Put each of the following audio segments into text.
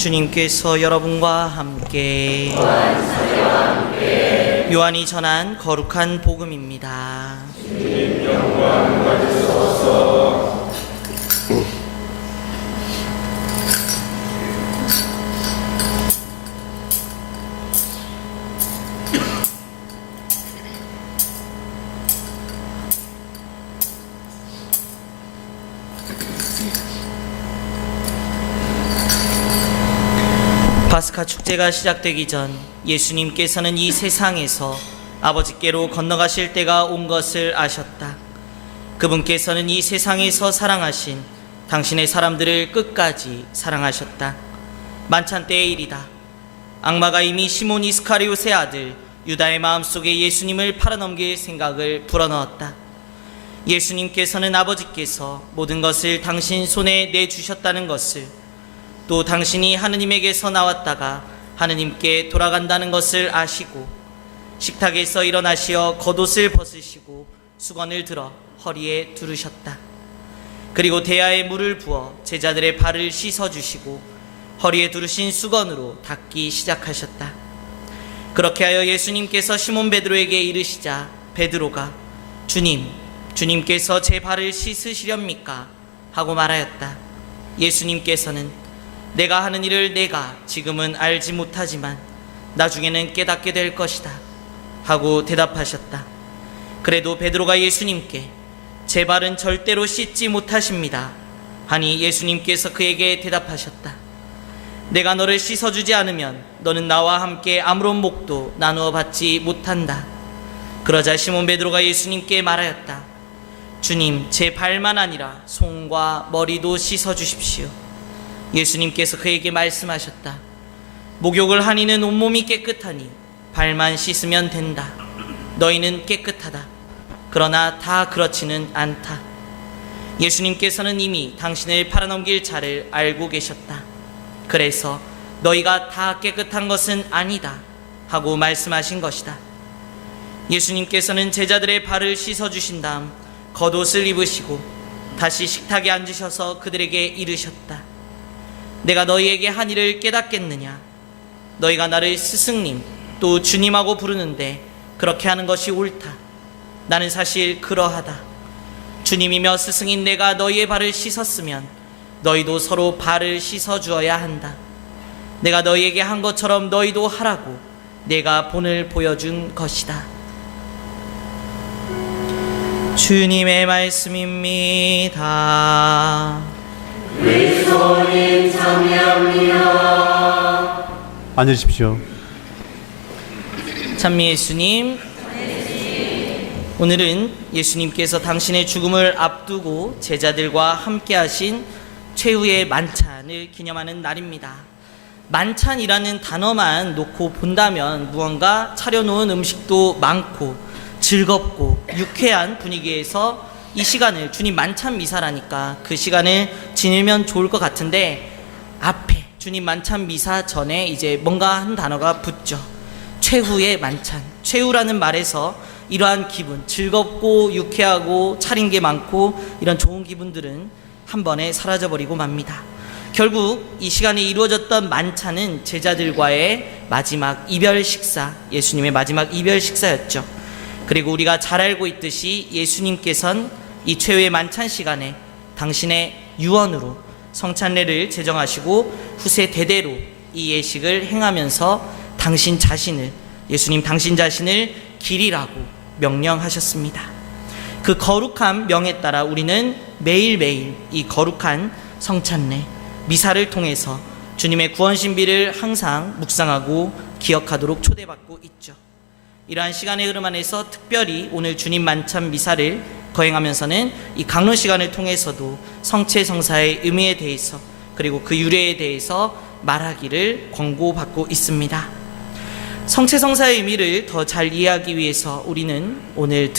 주님께서 여러분과 함께 요한이 전한 거룩한 복음입니다. 주님 영광 받으소서. 파스카 축제가 시작되기 전 예수님께서는 이 세상에서 아버지께로 건너가실 때가 온 것을 아셨다. 그분께서는 이 세상에서 사랑하신 당신의 사람들을 끝까지 사랑하셨다. 만찬 때의 일이다. 악마가 이미 시몬 이스카리옷의 아들 유다의 마음속에 예수님을 팔아넘길 생각을 불어넣었다. 예수님께서는 아버지께서 모든 것을 당신 손에 내주셨다는 것을, 또 당신이 하느님에게서 나왔다가 하느님께 돌아간다는 것을 아시고 식탁에서 일어나시어 겉옷을 벗으시고 수건을 들어 허리에 두르셨다. 그리고 대야에 물을 부어 제자들의 발을 씻어주시고 허리에 두르신 수건으로 닦기 시작하셨다. 그렇게 하여 예수님께서 시몬 베드로에게 이르시자 베드로가 주님께서 제 발을 씻으시렵니까? 하고 말하였다. 예수님께서는 내가 하는 일을 내가 지금은 알지 못하지만 나중에는 깨닫게 될 것이다 하고 대답하셨다. 그래도 베드로가 예수님께 제 발은 절대로 씻지 못하십니다 하니 예수님께서 그에게 대답하셨다. 내가 너를 씻어주지 않으면 너는 나와 함께 아무런 목도 나누어 받지 못한다. 그러자 시몬 베드로가 예수님께 말하였다. 주님, 제 발만 아니라 손과 머리도 씻어주십시오. 예수님께서 그에게 말씀하셨다. 목욕을 한 이는 온몸이 깨끗하니 발만 씻으면 된다. 너희는 깨끗하다. 그러나 다 그렇지는 않다. 예수님께서는 이미 당신을 팔아넘길 자를 알고 계셨다. 그래서 너희가 다 깨끗한 것은 아니다 하고 말씀하신 것이다. 예수님께서는 제자들의 발을 씻어주신 다음 겉옷을 입으시고 다시 식탁에 앉으셔서 그들에게 이르셨다. 내가 너희에게 한 일을 깨닫겠느냐? 너희가 나를 스승님 또 주님하고 부르는데 그렇게 하는 것이 옳다. 나는 사실 그러하다. 주님이며 스승인 내가 너희의 발을 씻었으면 너희도 서로 발을 씻어주어야 한다. 내가 너희에게 한 것처럼 너희도 하라고 내가 본을 보여준 것이다. 주님의 말씀입니다. 그리스도님 참여합니다. 앉으십시오. 찬미 예수님, 오늘은 예수님께서 당신의 죽음을 앞두고 제자들과 함께 하신 최후의 만찬을 기념하는 날입니다. 만찬이라는 단어만 놓고 본다면 무언가 차려놓은 음식도 많고 즐겁고 유쾌한 분위기에서 이 시간을 주님 만찬 미사라니까 그 시간을 지내면 좋을 것 같은데, 앞에 주님 만찬 미사 전에 이제 뭔가 한 단어가 붙죠. 최후의 만찬. 최후라는 말에서 이러한 기분, 즐겁고 유쾌하고 차린 게 많고 이런 좋은 기분들은 한 번에 사라져버리고 맙니다. 결국 이 시간에 이루어졌던 만찬은 제자들과의 마지막 이별 식사, 예수님의 마지막 이별 식사였죠. 그리고 우리가 잘 알고 있듯이 예수님께서는 이 최후의 만찬 시간에 당신의 유언으로 성찬례를 제정하시고 후세 대대로 이 예식을 행하면서 당신 자신을, 예수님 당신 자신을 길이라고 명령하셨습니다. 그 거룩한 명에 따라 우리는 매일매일 이 거룩한 성찬례, 미사를 통해서 주님의 구원 신비를 항상 묵상하고 기억하도록 초대받고 있죠. 이러한 시간의 흐름 안에서 특별히 오늘 주님 만찬 미사를 거행하면서는 이 강론 시간을 통해서도 성체 성사의 의미에 대해서 그리고 그 유래에 대해서 말하기를 권고받고 있습니다. 성체 성사의 의미를 더 잘 이해하기 위해서 우리는 오늘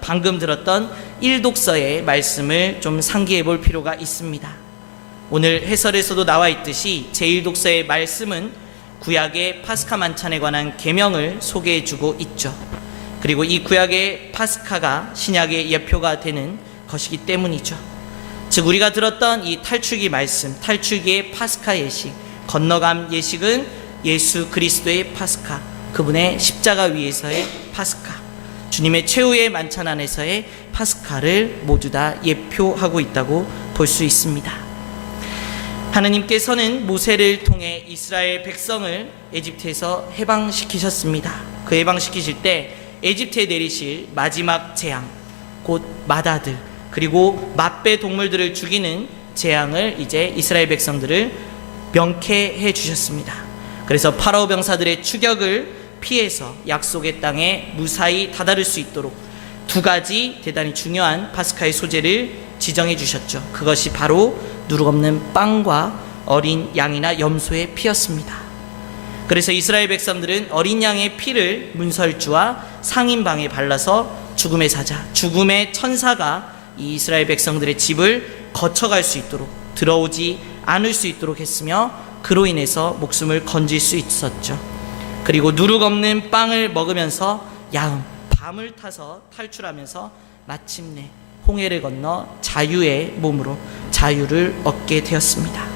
방금 들었던 1독서의 말씀을 좀 상기해 볼 필요가 있습니다. 오늘 해설에서도 나와 있듯이 제1독서의 말씀은 구약의 파스카 만찬에 관한 계명을 소개해 주고 있죠. 그리고 이 구약의 파스카가 신약의 예표가 되는 것이기 때문이죠. 즉 우리가 들었던 이 탈출기 말씀, 탈출기의 파스카 예식, 건너감 예식은 예수 그리스도의 파스카, 그분의 십자가 위에서의 파스카, 주님의 최후의 만찬 안에서의 파스카를 모두 다 예표하고 있다고 볼 수 있습니다. 하느님께서는 모세를 통해 이스라엘 백성을 에집트에서 해방시키셨습니다. 그 해방시키실 때 에집트에 내리실 마지막 재앙, 곧 마다들, 그리고 맛배 동물들을 죽이는 재앙을 이제 이스라엘 백성들을 명쾌해 주셨습니다. 그래서 파라오 병사들의 추격을 피해서 약속의 땅에 무사히 다다를 수 있도록 두 가지 대단히 중요한 파스카의 소재를 지정해 주셨죠. 그것이 바로 누룩없는 빵과 어린 양이나 염소의 피였습니다. 그래서 이스라엘 백성들은 어린 양의 피를 문설주와 상인방에 발라서 죽음의 사자, 죽음의 천사가 이 이스라엘 백성들의 집을 거쳐갈 수 있도록, 들어오지 않을 수 있도록 했으며, 그로 인해서 목숨을 건질 수 있었죠. 그리고 누룩 없는 빵을 먹으면서 야음, 밤을 타서 탈출하면서 마침내 홍해를 건너 자유의 몸으로 자유를 얻게 되었습니다.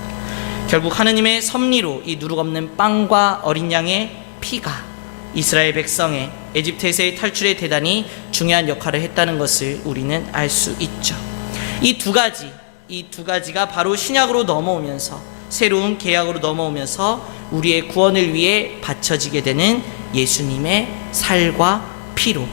결국 하느님의 섭리로 이 누룩 없는 빵과 어린 양의 피가 이스라엘 백성의 에집트에서의 탈출에 대단히 중요한 역할을 했다는 것을 우리는 알 수 있죠. 이 두 가지가 바로 신약으로 넘어오면서, 새로운 계약으로 넘어오면서 우리의 구원을 위해 바쳐지게 되는 예수님의 살과 피로,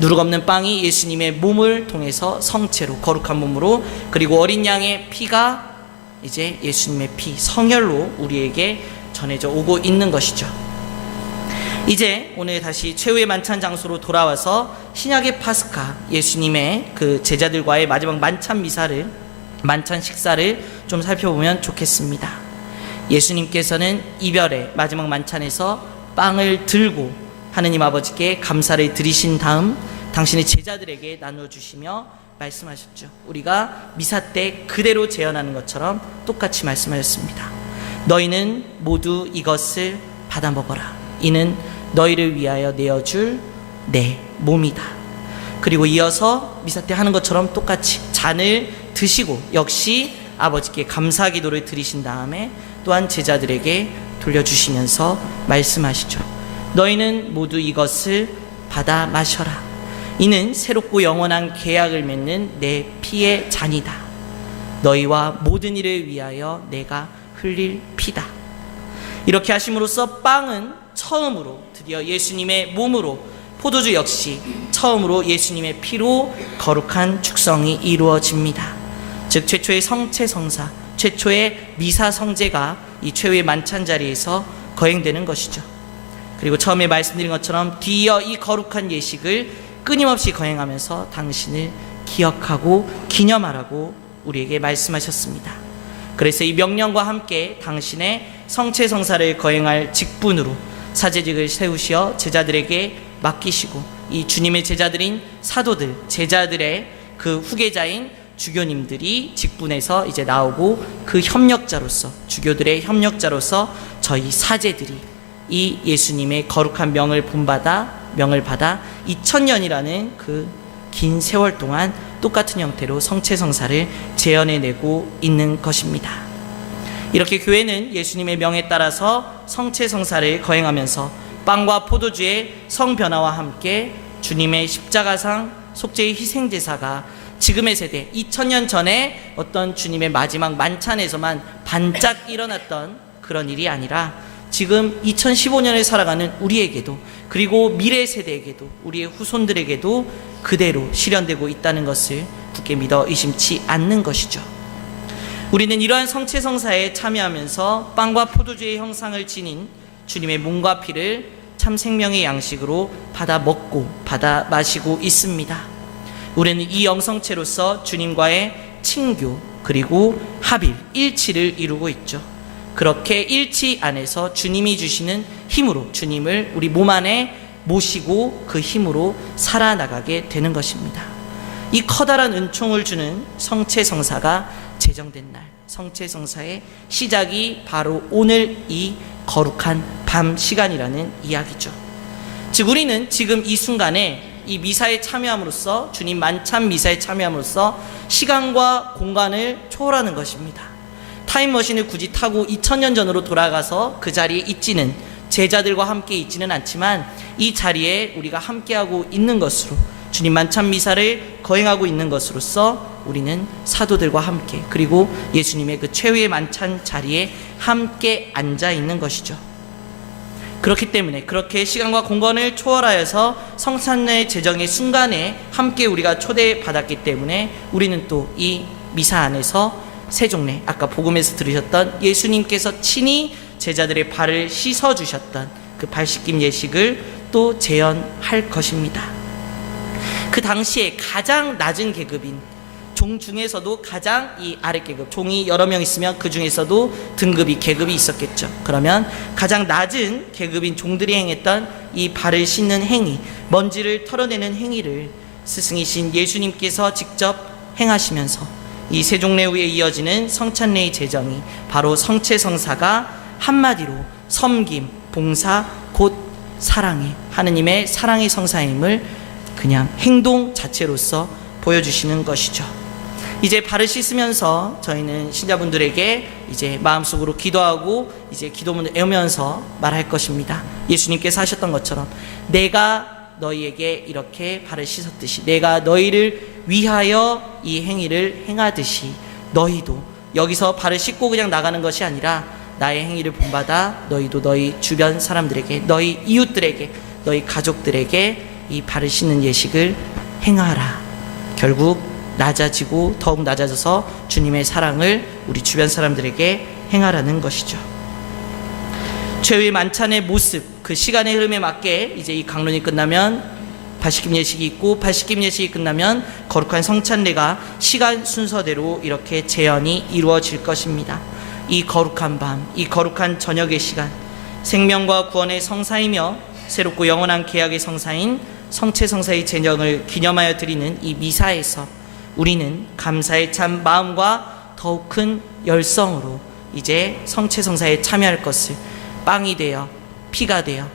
누룩 없는 빵이 예수님의 몸을 통해서 성체로, 거룩한 몸으로, 그리고 어린 양의 피가 이제 예수님의 피, 성혈로 우리에게 전해져 오고 있는 것이죠. 이제 오늘 다시 최후의 만찬 장소로 돌아와서 신약의 파스카, 예수님의 그 제자들과의 마지막 만찬 식사를 좀 살펴보면 좋겠습니다. 예수님께서는 이별의 마지막 만찬에서 빵을 들고 하느님 아버지께 감사를 드리신 다음 당신의 제자들에게 나누어 주시며 말씀하셨죠. 우리가 미사 때 그대로 재현하는 것처럼 똑같이 말씀하셨습니다. 너희는 모두 이것을 받아 먹어라. 이는 너희를 위하여 내어줄 내 몸이다. 그리고 이어서 미사 때 하는 것처럼 똑같이 잔을 드시고 역시 아버지께 감사 기도를 드리신 다음에 또한 제자들에게 돌려주시면서 말씀하시죠. 너희는 모두 이것을 받아 마셔라. 이는 새롭고 영원한 계약을 맺는 내 피의 잔이다. 너희와 모든 이를 위하여 내가 흘릴 피다. 이렇게 하심으로써 빵은 처음으로 드디어 예수님의 몸으로, 포도주 역시 처음으로 예수님의 피로 거룩한 축성이 이루어집니다. 즉 최초의 성체성사, 최초의 미사 성제가 이 최후의 만찬 자리에서 거행되는 것이죠. 그리고 처음에 말씀드린 것처럼 뒤이어 이 거룩한 예식을 끊임없이 거행하면서 당신을 기억하고 기념하라고 우리에게 말씀하셨습니다. 그래서 이 명령과 함께 당신의 성체성사를 거행할 직분으로 사제직을 세우시어 제자들에게 맡기시고, 이 주님의 제자들인 사도들, 제자들의 그 후계자인 주교님들이 직분에서 이제 나오고, 그 협력자로서, 주교들의 협력자로서 저희 사제들이 이 예수님의 거룩한 명을 받아 2000년이라는 그 긴 세월 동안 똑같은 형태로 성체성사를 재현해내고 있는 것입니다. 이렇게 교회는 예수님의 명에 따라서 성체성사를 거행하면서 빵과 포도주의 성변화와 함께 주님의 십자가상 속죄의 희생제사가 지금의 세대 2000년 전에 어떤 주님의 마지막 만찬에서만 반짝 일어났던 그런 일이 아니라 지금 2015년을 살아가는 우리에게도, 그리고 미래 세대에게도, 우리의 후손들에게도 그대로 실현되고 있다는 것을 굳게 믿어 의심치 않는 것이죠. 우리는 이러한 성체성사에 참여하면서 빵과 포도주의 형상을 지닌 주님의 몸과 피를 참 생명의 양식으로 받아 먹고 받아 마시고 있습니다. 우리는 이 영성체로서 주님과의 친교, 그리고 합일, 일치를 이루고 있죠. 그렇게 일치 안에서 주님이 주시는 힘으로 주님을 우리 몸 안에 모시고 그 힘으로 살아나가게 되는 것입니다. 이 커다란 은총을 주는 성체성사가 제정된 날, 성체성사의 시작이 바로 오늘 이 거룩한 밤 시간이라는 이야기죠. 즉 우리는 지금 이 순간에 이 미사에 참여함으로써, 주님 만찬 미사에 참여함으로써 시간과 공간을 초월하는 것입니다. 타임머신을 굳이 타고 2000년 전으로 돌아가서 그 자리에 있지는, 제자들과 함께 있지는 않지만 이 자리에 우리가 함께하고 있는 것으로, 주님 만찬 미사를 거행하고 있는 것으로서 우리는 사도들과 함께, 그리고 예수님의 그 최후의 만찬 자리에 함께 앉아 있는 것이죠. 그렇기 때문에 그렇게 시간과 공간을 초월하여서 성찬례 제정의 순간에 함께 우리가 초대받았기 때문에 우리는 또 이 미사 안에서 세종례, 아까 복음에서 들으셨던 예수님께서 친히 제자들의 발을 씻어주셨던 그 발 씻김 예식을 또 재현할 것입니다. 그 당시에 가장 낮은 계급인 종 중에서도 가장 이 아래 계급, 종이 여러 명 있으면 그 중에서도 등급이, 계급이 있었겠죠. 그러면 가장 낮은 계급인 종들이 행했던 이 발을 씻는 행위, 먼지를 털어내는 행위를 스승이신 예수님께서 직접 행하시면서 이 세종례 후에 이어지는 성찬례의 제정이 바로 성체성사가 한마디로 섬김, 봉사, 곧 사랑의, 하느님의 사랑의 성사임을 그냥 행동 자체로서 보여주시는 것이죠. 이제 발을 씻으면서 저희는 신자분들에게 이제 마음속으로 기도하고 이제 기도문을 외우면서 말할 것입니다. 예수님께서 하셨던 것처럼 내가 너희에게 이렇게 발을 씻었듯이, 내가 너희를 위하여 이 행위를 행하듯이 너희도, 여기서 발을 씻고 그냥 나가는 것이 아니라 나의 행위를 본받아 너희도 너희 주변 사람들에게, 너희 이웃들에게, 너희 가족들에게 이 발을 씻는 예식을 행하라. 결국 낮아지고 더욱 낮아져서 주님의 사랑을 우리 주변 사람들에게 행하라는 것이죠. 최후의 만찬의 모습, 그 시간의 흐름에 맞게 이제 이 강론이 끝나면 발씻김 예식이 있고, 발씻김 예식이 끝나면 거룩한 성찬례가 시간 순서대로 이렇게 재현이 이루어질 것입니다. 이 거룩한 밤, 이 거룩한 저녁의 시간, 생명과 구원의 성사이며 새롭고 영원한 계약의 성사인 성체성사의 제정을 기념하여 드리는 이 미사에서 우리는 감사의 참 마음과 더욱 큰 열성으로 이제 성체성사에 참여할 것을, 빵이 되어 피가 되어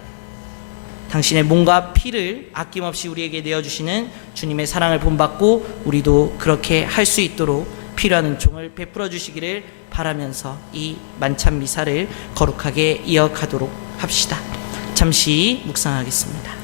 당신의 몸과 피를 아낌없이 우리에게 내어주시는 주님의 사랑을 본받고 우리도 그렇게 할 수 있도록 필요한 은총을 베풀어 주시기를 바라면서 이 만찬 미사를 거룩하게 이어가도록 합시다. 잠시 묵상하겠습니다.